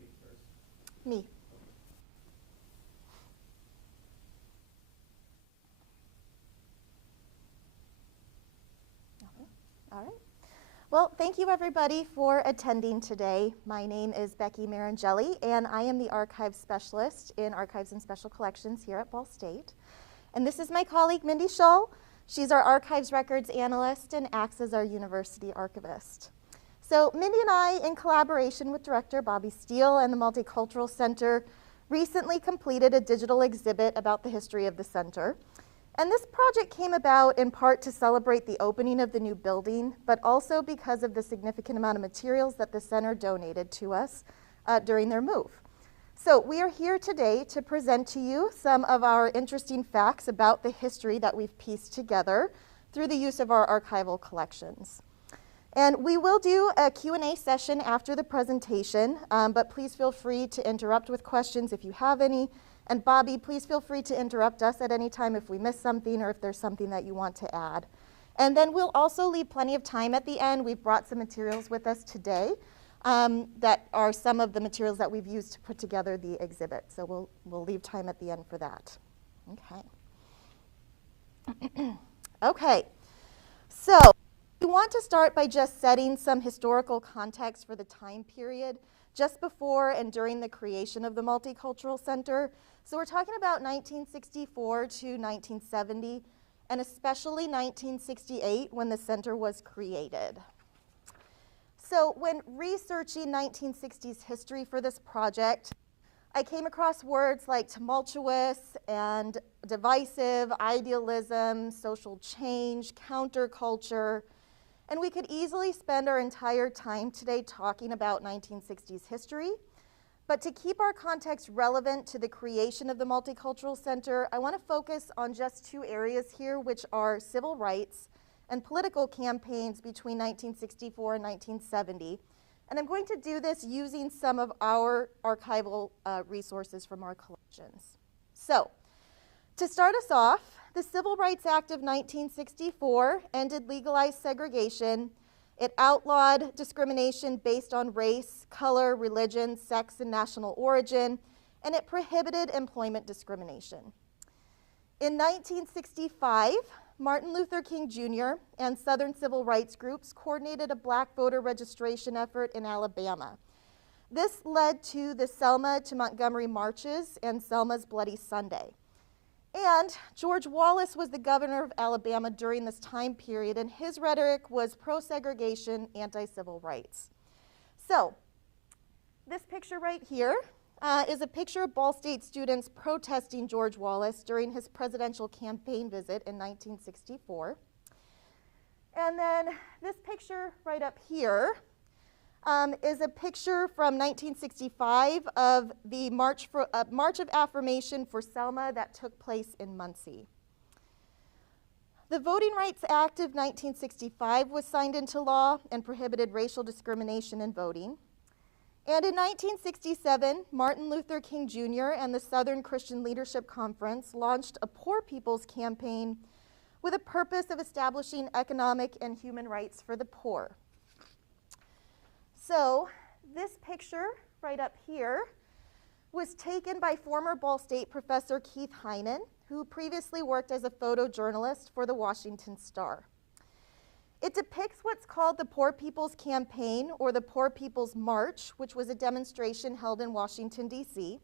speak first? Me. Okay. All right. Well, thank you everybody for attending today. My name is Becky Marangelli, and I am the Archives Specialist in Archives and Special Collections here at Ball State. And this is my colleague, Mindy Shull. She's our Archives Records Analyst and acts as our University Archivist. So Mindy and I, in collaboration with Director Bobby Steele and the Multicultural Center, recently completed a digital exhibit about the history of the center. And this project came about in part to celebrate the opening of the new building, but also because of the significant amount of materials that the center donated to us during their move. So we are here today to present to you some of our interesting facts about the history that we've pieced together through the use of our archival collections. And we will do a Q&A session after the presentation, but please feel free to interrupt with questions if you have any. And Bobby, please feel free to interrupt us at any time if we miss something or if there's something that you want to add. And then we'll also leave plenty of time at the end. We've brought some materials with us today that are some of the materials that we've used to put together the exhibit. So we'll leave time at the end for that. Okay. Okay. So we want to start by just setting some historical context for the time period just before and during the creation of the Multicultural Center. So we're talking about 1964 to 1970, and especially 1968 when the center was created. So when researching 1960s history for this project, I came across words like tumultuous and divisive, idealism, social change, counterculture, and we could easily spend our entire time today talking about 1960s history. But to keep our context relevant to the creation of the Multicultural Center, I want to focus on just two areas here, which are civil rights and political campaigns between 1964 and 1970. And I'm going to do this using some of our archival resources from our collections. So, to start us off, the Civil Rights Act of 1964 ended legalized segregation. It outlawed discrimination based on race, color, religion, sex, and national origin, and it prohibited employment discrimination. In 1965, Martin Luther King Jr. and Southern civil rights groups coordinated a black voter registration effort in Alabama. This led to the Selma to Montgomery marches and Selma's Bloody Sunday. And George Wallace was the governor of Alabama during this time period, and his rhetoric was pro-segregation, anti-civil rights. So, this picture right here is a picture of Ball State students protesting George Wallace during his presidential campaign visit in 1964. And then this picture right up here is a picture from 1965 of the March of Affirmation for Selma that took place in Muncie. The Voting Rights Act of 1965 was signed into law and prohibited racial discrimination in voting. And in 1967, Martin Luther King Jr. and the Southern Christian Leadership Conference launched a Poor People's Campaign with a purpose of establishing economic and human rights for the poor. So this picture right up here was taken by former Ball State professor Keith Heinen, who previously worked as a photojournalist for the Washington Star. It depicts what's called the Poor People's Campaign, or the Poor People's March, which was a demonstration held in Washington, D.C.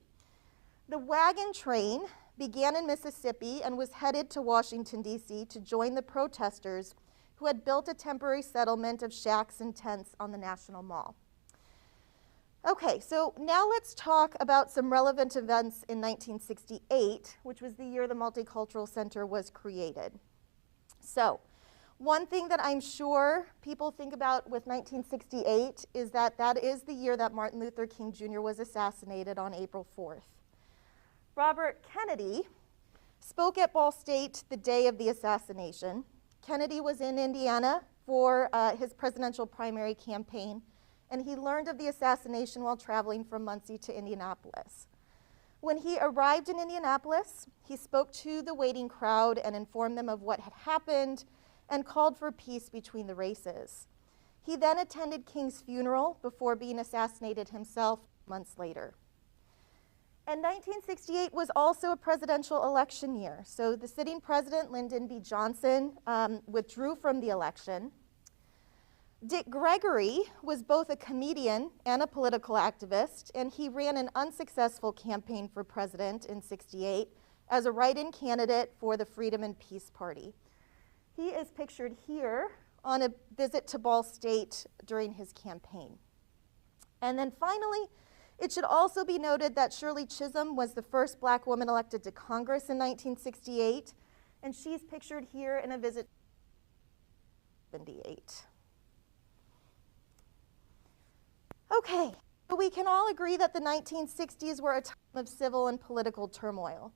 The wagon train began in Mississippi and was headed to Washington, D.C. to join the protesters who had built a temporary settlement of shacks and tents on the National Mall. Okay, so now let's talk about some relevant events in 1968, which was the year the Multicultural Center was created. So, one thing that I'm sure people think about with 1968 is that that is the year that Martin Luther King Jr. was assassinated on April 4th. Robert Kennedy spoke at Ball State the day of the assassination. Kennedy was in Indiana for his presidential primary campaign, and he learned of the assassination while traveling from Muncie to Indianapolis. When he arrived in Indianapolis, he spoke to the waiting crowd and informed them of what had happened and called for peace between the races. He then attended King's funeral before being assassinated himself months later. And 1968 was also a presidential election year. So the sitting president, Lyndon B. Johnson, withdrew from the election. Dick Gregory was both a comedian and a political activist, and he ran an unsuccessful campaign for president in '68 as a write-in candidate for the Freedom and Peace Party. He is pictured here on a visit to Ball State during his campaign. And then finally, it should also be noted that Shirley Chisholm was the first black woman elected to Congress in 1968, and she's pictured here in a visit to 78. Okay, but we can all agree that the 1960s were a time of civil and political turmoil.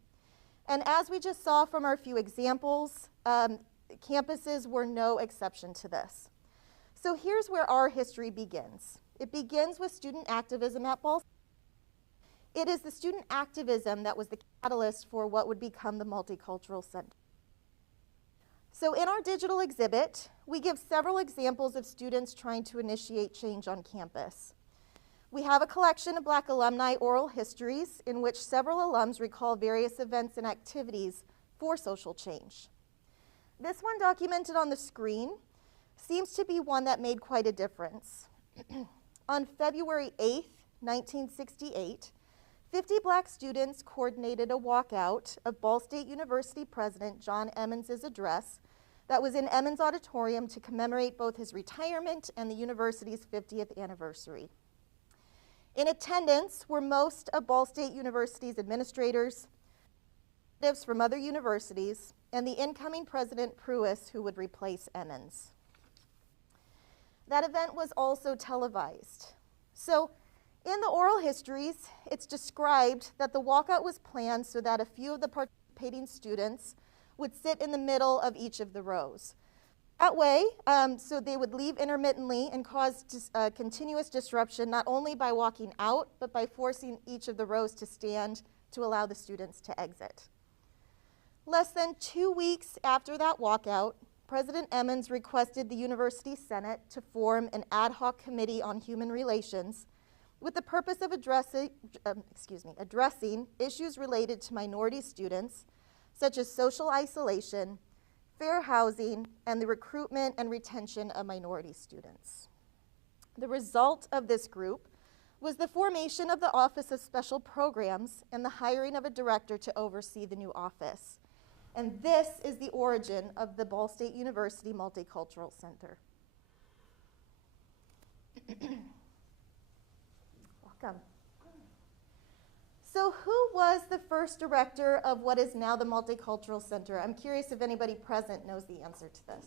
And as we just saw from our few examples, campuses were no exception to this. So here's where our history begins. It begins with student activism at Ball State. It is the student activism that was the catalyst for what would become the Multicultural Center. So in our digital exhibit, we give several examples of students trying to initiate change on campus. We have a collection of Black alumni oral histories in which several alums recall various events and activities for social change. This one documented on the screen seems to be one that made quite a difference. On February 8th, 1968, 50 black students coordinated a walkout of Ball State University President John Emmons' address that was in Emmons Auditorium to commemorate both his retirement and the university's 50th anniversary. In attendance were most of Ball State University's administrators, representatives from other universities, and the incoming President Pruis, who would replace Emmons. That event was also televised. So in the oral histories, it's described that the walkout was planned so that a few of the participating students would sit in the middle of each of the rows. That way, so they would leave intermittently and cause continuous disruption, not only by walking out, but by forcing each of the rows to stand to allow the students to exit. Less than 2 weeks after that walkout, President Emmons requested the University Senate to form an ad hoc committee on human relations with the purpose of addressing issues related to minority students, such as social isolation, fair housing, and the recruitment and retention of minority students. The result of this group was the formation of the Office of Special Programs and the hiring of a director to oversee the new office. And this is the origin of the Ball State University Multicultural Center. Welcome. So who was the first director of what is now the Multicultural Center? I'm curious if anybody present knows the answer to this.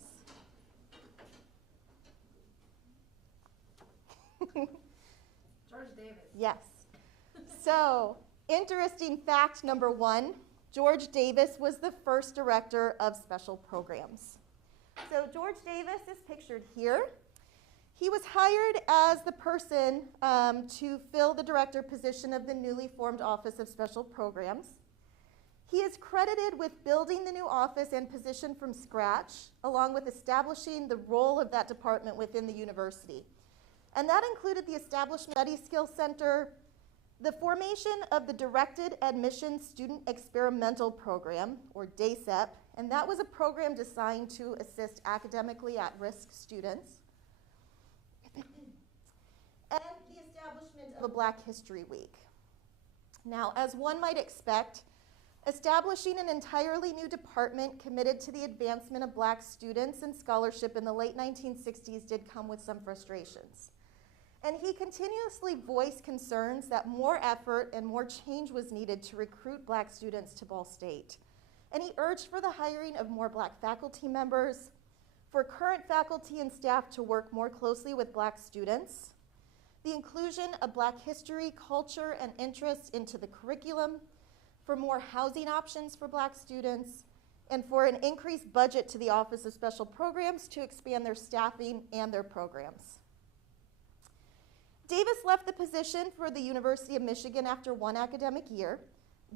George Davis. Yes. So, interesting fact number one, George Davis was the first director of special programs. So George Davis is pictured here. He was hired as the person to fill the director position of the newly formed Office of Special Programs. He is credited with building the new office and position from scratch, along with establishing the role of that department within the university. And that included the establishment of the Study Skills Center, the formation of the Directed Admission Student Experimental Program, or DASEP, and that was a program designed to assist academically at-risk students, and the establishment of a Black History Week. Now, as one might expect, establishing an entirely new department committed to the advancement of Black students and scholarship in the late 1960s did come with some frustrations. And he continuously voiced concerns that more effort and more change was needed to recruit Black students to Ball State. And he urged for the hiring of more Black faculty members, for current faculty and staff to work more closely with Black students, the inclusion of Black history, culture, and interests into the curriculum, for more housing options for Black students, and for an increased budget to the Office of Special Programs to expand their staffing and their programs. Davis left the position for the University of Michigan after one academic year,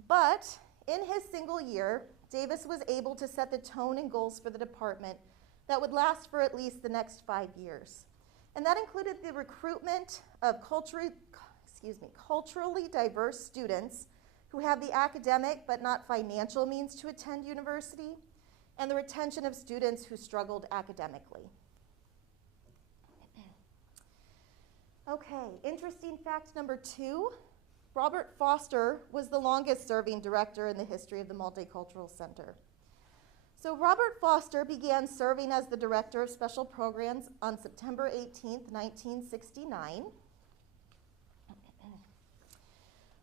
but in his single year, Davis was able to set the tone and goals for the department that would last for at least the next 5 years. And that included the recruitment of culturally diverse students who have the academic but not financial means to attend university, and the retention of students who struggled academically. Okay, interesting fact number 2, Robert Foster was the longest serving director in the history of the Multicultural Center. So Robert Foster began serving as the director of special programs on September 18th, 1969.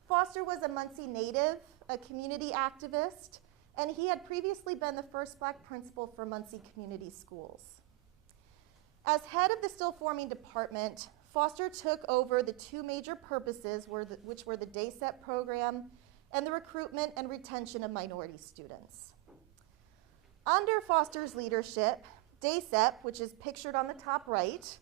Foster was a Muncie native, a community activist, and he had previously been the first Black principal for Muncie Community Schools. As head of the still-forming department, Foster took over the 2 major purposes, which were the DaySEP program and the recruitment and retention of minority students. Under Foster's leadership, DaySEP, which is pictured on the top right,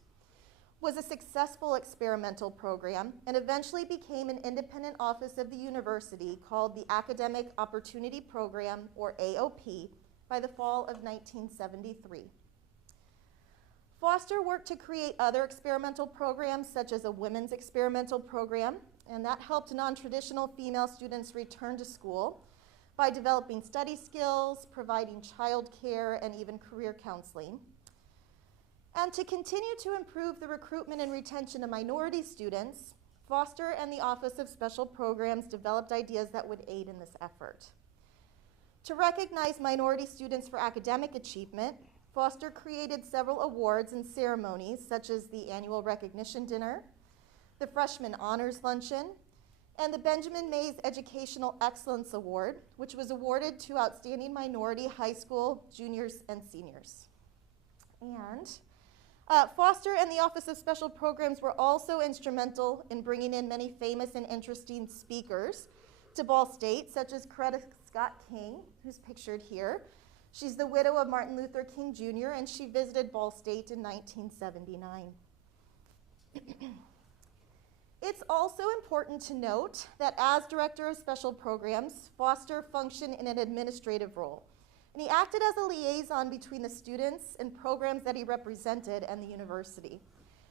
was a successful experimental program and eventually became an independent office of the university called the Academic Opportunity Program, or AOP, by the fall of 1973. Foster worked to create other experimental programs, such as a women's experimental program, and that helped non-traditional female students return to school by developing study skills, providing childcare, and even career counseling. And to continue to improve the recruitment and retention of minority students, Foster and the Office of Special Programs developed ideas that would aid in this effort. To recognize minority students for academic achievement, Foster created several awards and ceremonies, such as the annual recognition dinner, the Freshman Honors Luncheon, and the Benjamin Mays Educational Excellence Award, which was awarded to outstanding minority high school juniors and seniors. And Foster and the Office of Special Programs were also instrumental in bringing in many famous and interesting speakers to Ball State, such as Coretta Scott King, who's pictured here. She's the widow of Martin Luther King Jr., and she visited Ball State in 1979. It's also important to note that as Director of Special Programs, Foster functioned in an administrative role, and he acted as a liaison between the students and programs that he represented and the university.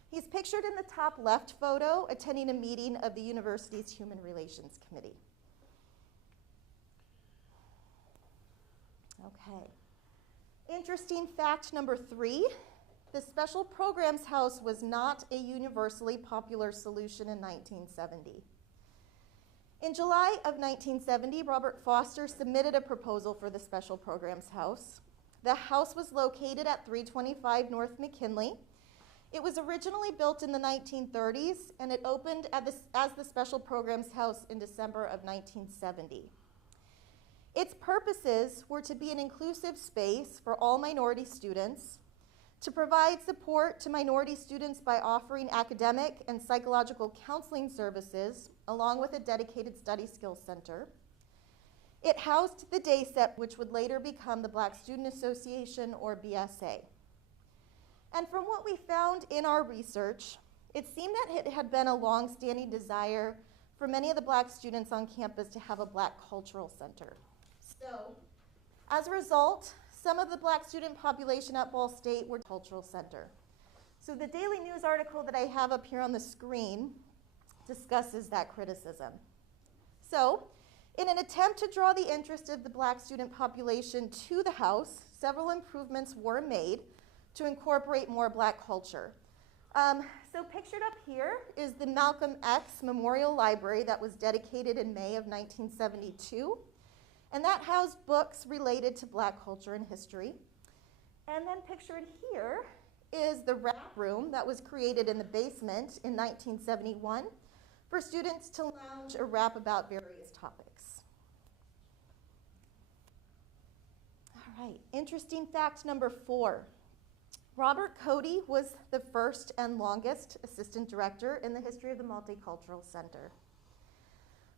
He's pictured in the top left photo attending a meeting of the university's Human Relations Committee. Okay. Interesting fact number 3, the Special Programs House was not a universally popular solution in 1970. In July of 1970, Robert Foster submitted a proposal for the Special Programs House. The house was located at 325 North McKinley. It was originally built in the 1930s, and it opened as the Special Programs House in December of 1970. Its purposes were to be an inclusive space for all minority students, to provide support to minority students by offering academic and psychological counseling services, along with a dedicated study skills center. It housed the DaySEP, which would later become the Black Student Association, or BSA. And from what we found in our research, it seemed that it had been a long-standing desire for many of the Black students on campus to have a Black cultural center. So, as a result, some of the Black student population at Ball State were cultural center. So the Daily News article that I have up here on the screen discusses that criticism. So, in an attempt to draw the interest of the Black student population to the house, several improvements were made to incorporate more Black culture. So pictured up here is the Malcolm X Memorial Library that was dedicated in May of 1972. And that housed books related to Black culture and history. And then pictured here is the rap room that was created in the basement in 1971 for students to lounge or rap about various topics. All right, interesting fact number 4. Robert Cody was the first and longest assistant director in the history of the Multicultural Center.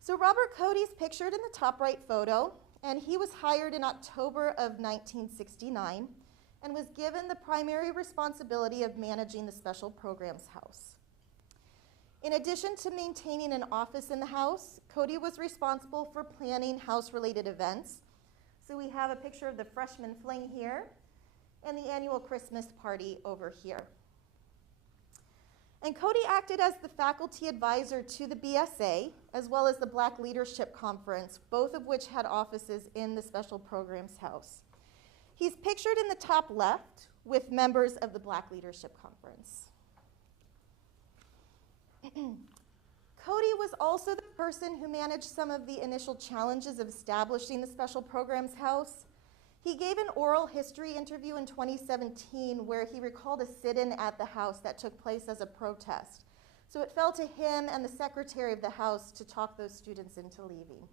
So Robert Cody's pictured in the top right photo, and he was hired in October of 1969 and was given the primary responsibility of managing the Special Programs House. In addition to maintaining an office in the house, Cody was responsible for planning house-related events. So we have a picture of the freshman fling here and the annual Christmas party over here. And Cody acted as the faculty advisor to the BSA, as well as the Black Leadership Conference, both of which had offices in the Special Programs House. He's pictured in the top left with members of the Black Leadership Conference. Cody was also the person who managed some of the initial challenges of establishing the Special Programs House. He gave an oral history interview in 2017 where he recalled a sit-in at the House that took place as a protest. So it fell to him and the secretary of the House to talk those students into leaving.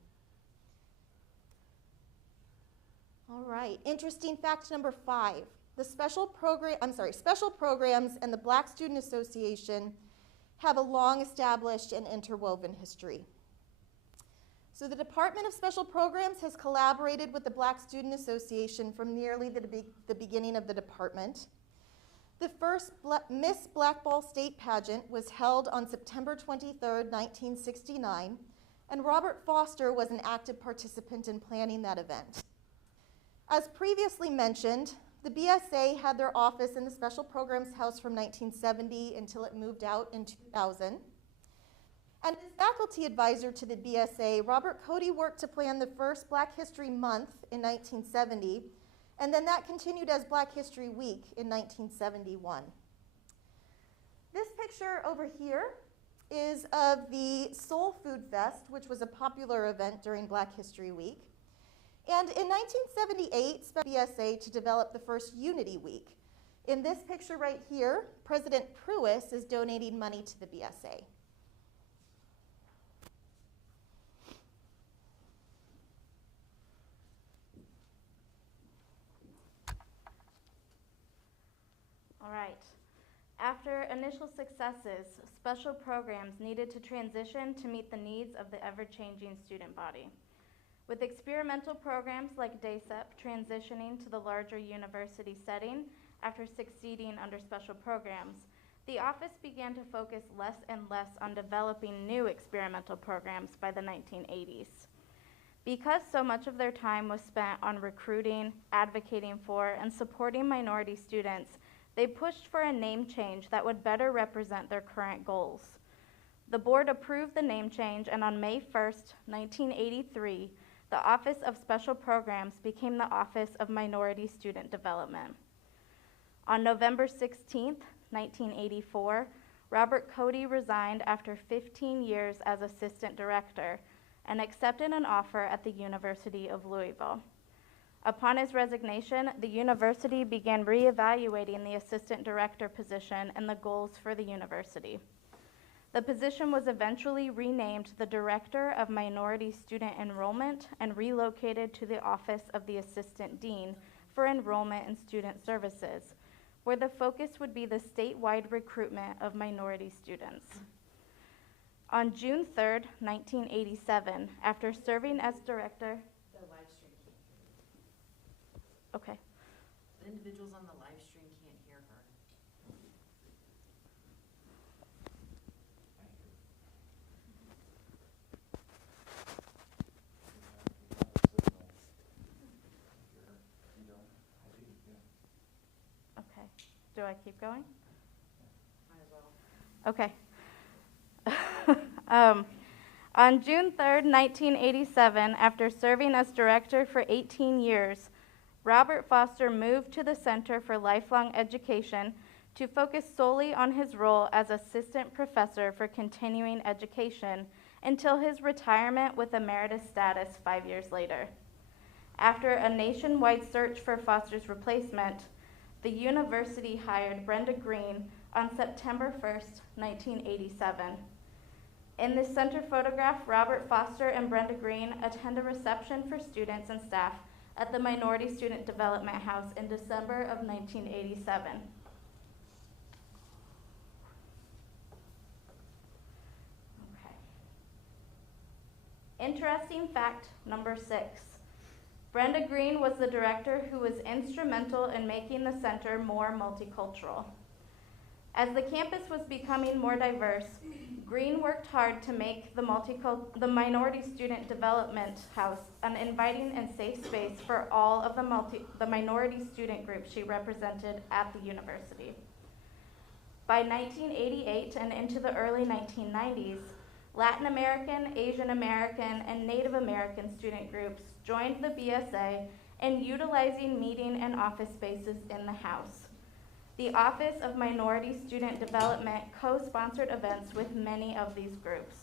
All right, interesting fact number 5. The Special Programs and the Black Student Association have a long established and interwoven history. So the Department of Special Programs has collaborated with the Black Student Association from nearly the beginning of the department. The first Miss Blackball State Pageant was held on September 23rd, 1969, and Robert Foster was an active participant in planning that event. As previously mentioned, the BSA had their office in the Special Programs House from 1970 until it moved out in 2000. And as faculty advisor to the BSA, Robert Cody worked to plan the first Black History Month in 1970, and then that continued as Black History Week in 1971. This picture over here is of the Soul Food Fest, which was a popular event during Black History Week. And in 1978, BSA to develop the first Unity Week. In this picture right here, President Pruis is donating money to the BSA. All right. After initial successes, special programs needed to transition to meet the needs of the ever-changing student body. With experimental programs like DASEP transitioning to the larger university setting after succeeding under special programs, the office began to focus less and less on developing new experimental programs by the 1980s. Because so much of their time was spent on recruiting, advocating for, and supporting minority students, they pushed for a name change that would better represent their current goals. The board approved the name change, and on May 1st, 1983, the Office of Special Programs became the Office of Minority Student Development. On November 16th, 1984, Robert Cody resigned after 15 years as assistant director and accepted an offer at the University of Louisville. Upon his resignation, the university began reevaluating the assistant director position and the goals for the university. The position was eventually renamed the Director of Minority Student Enrollment and relocated to the Office of the Assistant Dean for Enrollment and Student Services, where the focus would be the statewide recruitment of minority students. On June 3rd, 1987, after serving as director... The live stream can't hear you. Okay. The individuals on the live stream can't hear her. Okay. Do I keep going? Might as well. Okay. On June 3rd, 1987, after serving as director for 18 years, Robert Foster moved to the Center for Lifelong Education to focus solely on his role as assistant professor for continuing education until his retirement with emeritus status 5 years later. After a nationwide search for Foster's replacement, the university hired Brenda Green on September 1st, 1987. In this center photograph, Robert Foster and Brenda Green attend a reception for students and staff at the Minority Student Development House in December of 1987. Okay. Interesting fact number 6. Brenda Green was the director who was instrumental in making the center more multicultural. As the campus was becoming more diverse, Green worked hard to make the Minority Student Development House an inviting and safe space for all of the minority student groups she represented at the university. By 1988 and into the early 1990s, Latin American, Asian American, and Native American student groups joined the BSA in utilizing meeting and office spaces in the House. The Office of Minority Student Development co-sponsored events with many of these groups.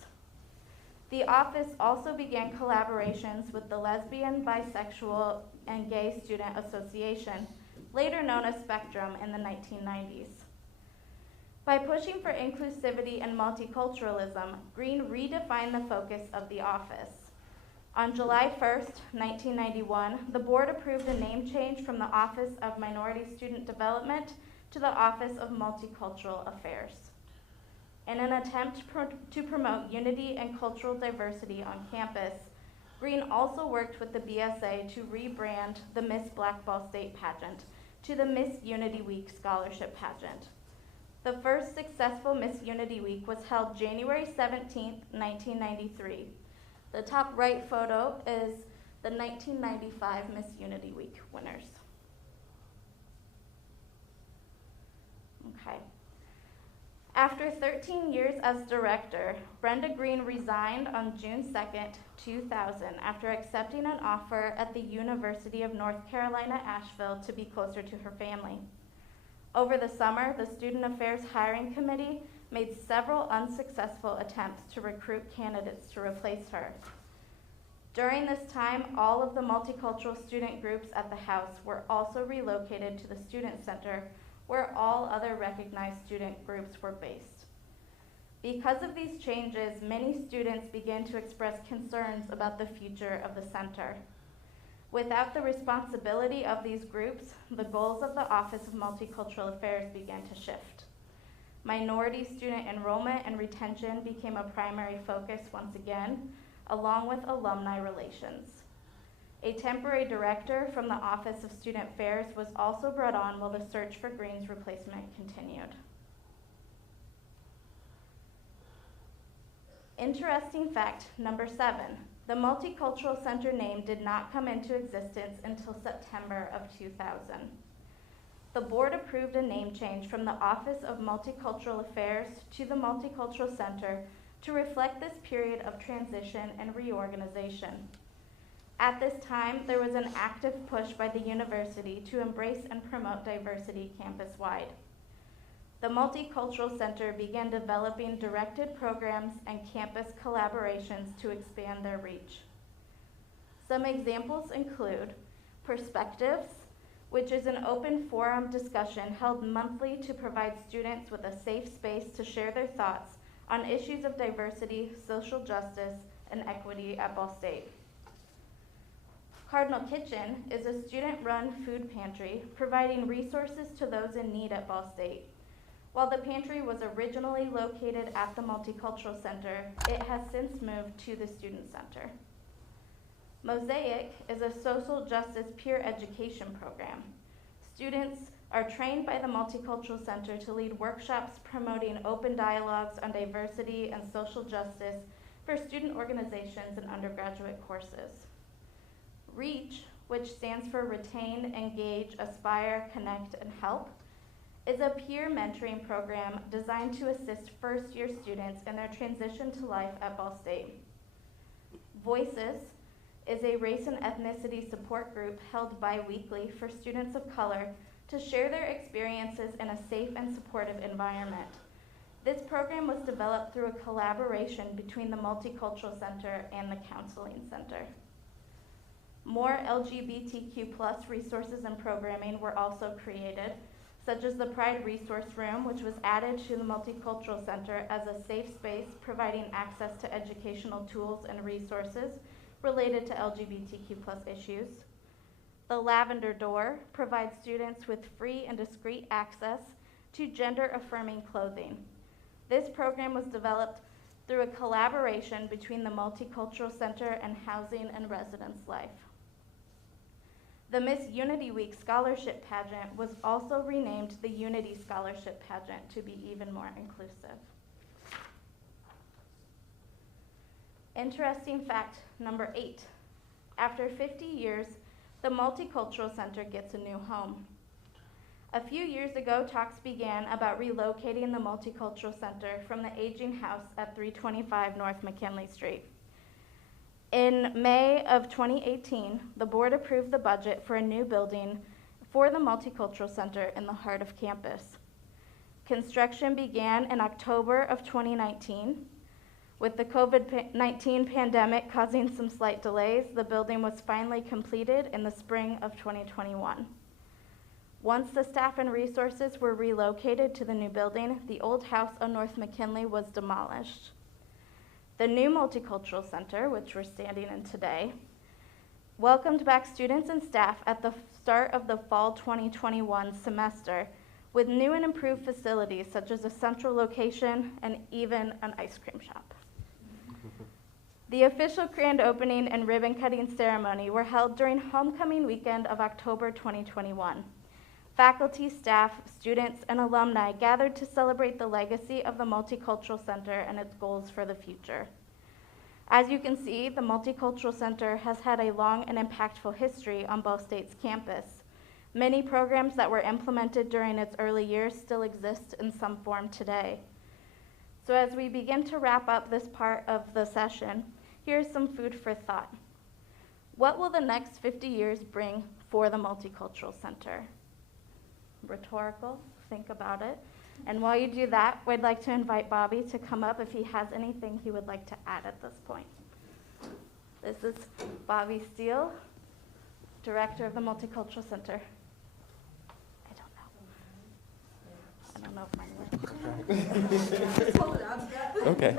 The office also began collaborations with the Lesbian, Bisexual, and Gay Student Association, later known as Spectrum, in the 1990s. By pushing for inclusivity and multiculturalism, Green redefined the focus of the office. On July 1st, 1991, the board approved a name change from the Office of Minority Student Development to the Office of Multicultural Affairs. In an attempt to promote unity and cultural diversity on campus, Green also worked with the BSA to rebrand the Miss Black Ball State pageant to the Miss Unity Week Scholarship Pageant. The first successful Miss Unity Week was held January 17th, 1993. The top right photo is the 1995 Miss Unity Week winners. Okay. After 13 years as director, Brenda Green resigned on June 2nd, 2000, after accepting an offer at the University of North Carolina, Asheville, to be closer to her family. Over the summer, the Student Affairs Hiring Committee made several unsuccessful attempts to recruit candidates to replace her. During this time, all of the multicultural student groups at the House were also relocated to the Student Center, where all other recognized student groups were based. Because of these changes, many students began to express concerns about the future of the center. Without the responsibility of these groups, the goals of the Office of Multicultural Affairs began to shift. Minority student enrollment and retention became a primary focus once again, along with alumni relations. A temporary director from the Office of Student Affairs was also brought on while the search for Green's replacement continued. Interesting fact number 7. The Multicultural Center name did not come into existence until September of 2000. The board approved a name change from the Office of Multicultural Affairs to the Multicultural Center to reflect this period of transition and reorganization. At this time, there was an active push by the university to embrace and promote diversity campus-wide. The Multicultural Center began developing directed programs and campus collaborations to expand their reach. Some examples include Perspectives, which is an open forum discussion held monthly to provide students with a safe space to share their thoughts on issues of diversity, social justice, and equity at Ball State. Cardinal Kitchen is a student-run food pantry providing resources to those in need at Ball State. While the pantry was originally located at the Multicultural Center, it has since moved to the Student Center. Mosaic is a social justice peer education program. Students are trained by the Multicultural Center to lead workshops promoting open dialogues on diversity and social justice for student organizations and undergraduate courses. REACH, which stands for Retain, Engage, Aspire, Connect, and Help, is a peer mentoring program designed to assist first-year students in their transition to life at Ball State. Voices is a race and ethnicity support group held bi-weekly for students of color to share their experiences in a safe and supportive environment. This program was developed through a collaboration between the Multicultural Center and the Counseling Center. More LGBTQ+ resources and programming were also created, such as the Pride Resource Room, which was added to the Multicultural Center as a safe space providing access to educational tools and resources related to LGBTQ+ issues. The Lavender Door provides students with free and discreet access to gender-affirming clothing. This program was developed through a collaboration between the Multicultural Center and Housing and Residence Life. The Miss Unity Week Scholarship Pageant was also renamed the Unity Scholarship Pageant to be even more inclusive. Interesting fact number 8. After 50 years, the Multicultural Center gets a new home. A few years ago, talks began about relocating the Multicultural Center from the aging house at 325 North McKinley Street. In May of 2018, the board approved the budget for a new building for the Multicultural Center in the heart of campus. Construction began in October of 2019. With the COVID-19 pandemic causing some slight delays, the building was finally completed in the spring of 2021. Once the staff and resources were relocated to the new building, the old house on North McKinley was demolished. The new Multicultural Center, which we're standing in today, welcomed back students and staff at the start of the fall 2021 semester with new and improved facilities such as a central location and even an ice cream shop. The official grand opening and ribbon cutting ceremony were held during homecoming weekend of October 2021. Faculty, staff, students, and alumni gathered to celebrate the legacy of the Multicultural Center and its goals for the future. As you can see, the Multicultural Center has had a long and impactful history on Ball State's campus. Many programs that were implemented during its early years still exist in some form today. So as we begin to wrap up this part of the session, here's some food for thought. What will the next 50 years bring for the Multicultural Center? Rhetorical, think about it. And while you do that, we'd like to invite Bobby to come up if he has anything he would like to add at this point. This is Bobby Steele, Director of the Multicultural Center. I don't know if mine works. Okay.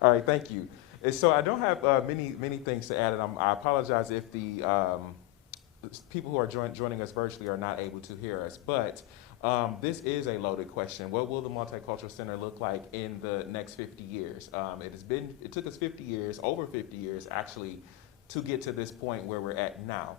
All right, thank you. And so I don't have many things to add, and I apologize if the people who are joining us virtually are not able to hear us, but this is a loaded question. What will the Multicultural Center look like in the next 50 years? It took us 50 years, over 50 years actually, to get to this point where we're at now.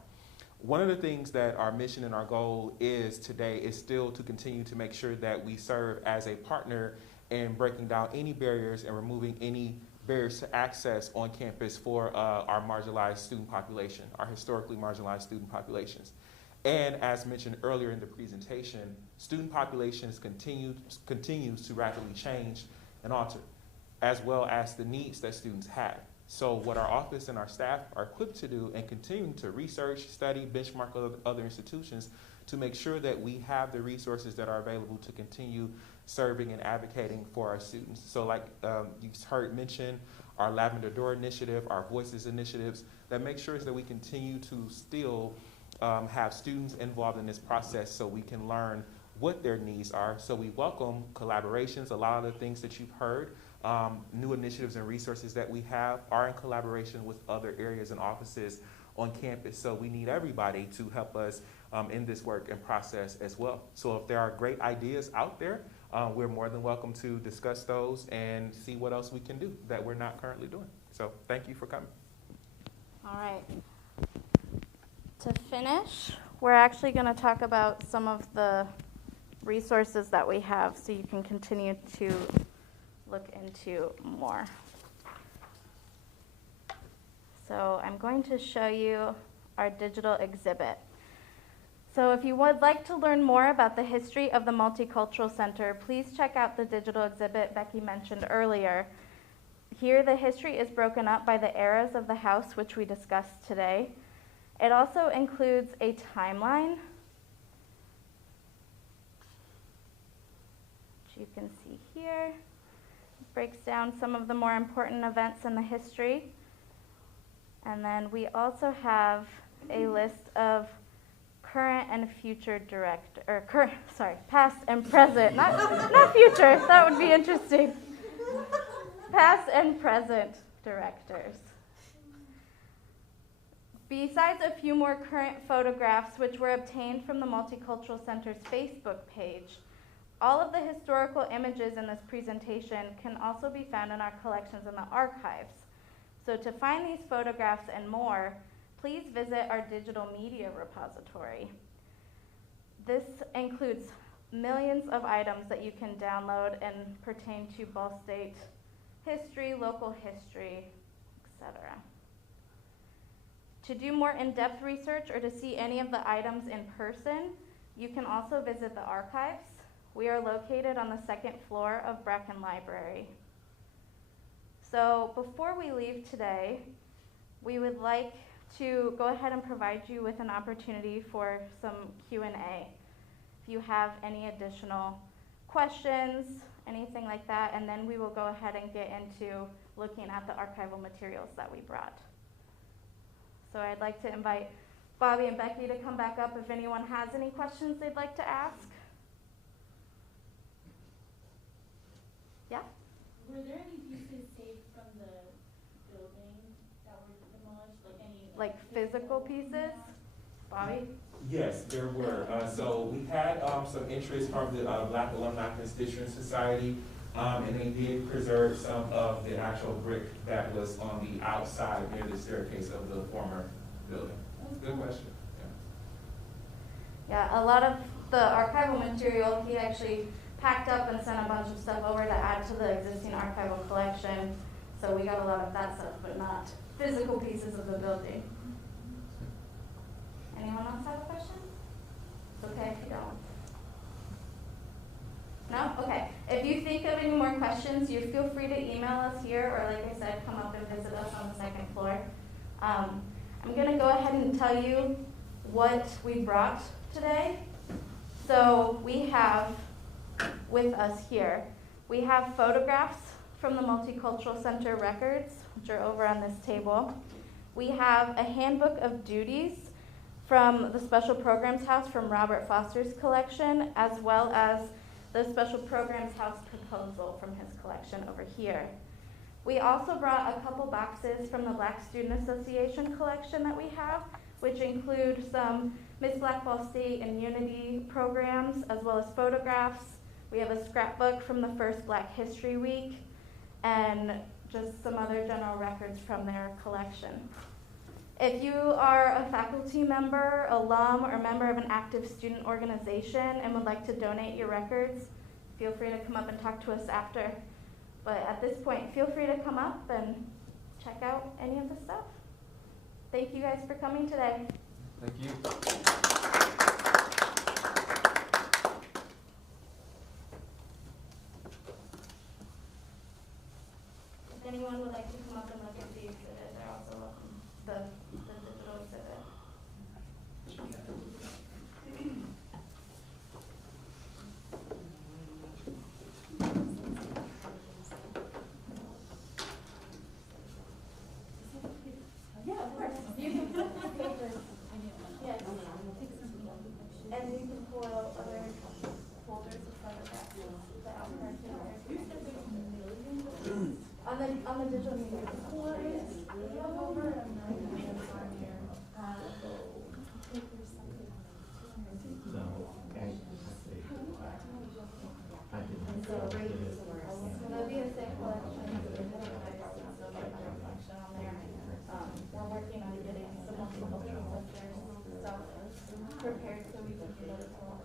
One of the things that our mission and our goal is today is still to continue to make sure that we serve as a partner in breaking down any barriers and removing any barriers to access on campus for our marginalized student population, our historically marginalized student populations. And as mentioned earlier in the presentation, student populations continues to rapidly change and alter, as well as the needs that students have. So what our office and our staff are equipped to do and continuing to research, study, benchmark other institutions to make sure that we have the resources that are available to continue serving and advocating for our students. So like you heard mentioned, our Lavender Door initiative, our Voices initiatives, that make sure that we continue to still have students involved in this process so we can learn what their needs are. So we welcome collaborations. A lot of the things that you've heard, new initiatives and resources that we have are in collaboration with other areas and offices on campus. So we need everybody to help us in this work and process as well. So if there are great ideas out there, we're more than welcome to discuss those and see what else we can do that we're not currently doing. So thank you for coming. All right. To finish, we're actually going to talk about some of the resources that we have so you can continue to look into more. So I'm going to show you our digital exhibit. So if you would like to learn more about the history of the Multicultural Center, please check out the digital exhibit Becky mentioned earlier. Here the history is broken up by the eras of the house, which we discussed today. It also includes a timeline, which you can see here. It breaks down some of the more important events in the history. And then we also have a list of current and future past and present, not future, that would be interesting. Past and present directors. Besides a few more current photographs which were obtained from the Multicultural Center's Facebook page, all of the historical images in this presentation can also be found in our collections in the archives. So to find these photographs and more, please visit our digital media repository. This includes millions of items that you can download and pertain to Ball State history, local history, etc. To do more in-depth research or to see any of the items in person, You can also visit the archives. We are located on the second floor of Bracken Library. So before we leave today, we would like to go ahead and provide you with an opportunity for some Q&A. If you have any additional questions, anything like that, and then we will go ahead and get into looking at the archival materials that we brought. So I'd like to invite Bobby and Becky to come back up if anyone has any questions they'd like to ask. Yeah? Were there any pieces saved from the building that were demolished? Like any Like physical pieces? Bobby? Yes, there were. So we had some interest from the Black Alumni Constituent Society, and they did preserve some of the actual brick that was on the outside near the staircase of the former building. Good question. Yeah, a lot of the archival material, he actually packed up and sent a bunch of stuff over to add to the existing archival collection. So we got a lot of that stuff, but not physical pieces of the building. Anyone else have a question? It's okay if you don't. No? Okay. If you think of any more questions, you feel free to email us here, or like I said, come up and visit us on the second floor. I'm going to go ahead and tell you what we brought today. So we have with us here, we have photographs from the Multicultural Center records, which are over on this table. We have a handbook of duties from the Special Programs House from Robert Foster's collection, as well as the Special Programs House proposal from his collection over here. We also brought a couple boxes from the Black Student Association collection that we have, which include some Miss Blackball State and Unity programs, as well as photographs. We have a scrapbook from the first Black History Week, and just some other general records from their collection. If you are a faculty member, alum, or member of an active student organization and would like to donate your records, feel free to come up and talk to us after. But at this point, feel free to come up and check out any of the stuff. Thank you guys for coming today. Thank you. If anyone would like to come up and look at the exhibit, they're also welcome. The digital exhibit. Yeah, of course. You can put the papers. Yes. And you can pull out other folders of photographs. The outcard on the digital media. That'll be the same collection. On there. We're working on getting some multicultural stuff prepared so we can do that as well.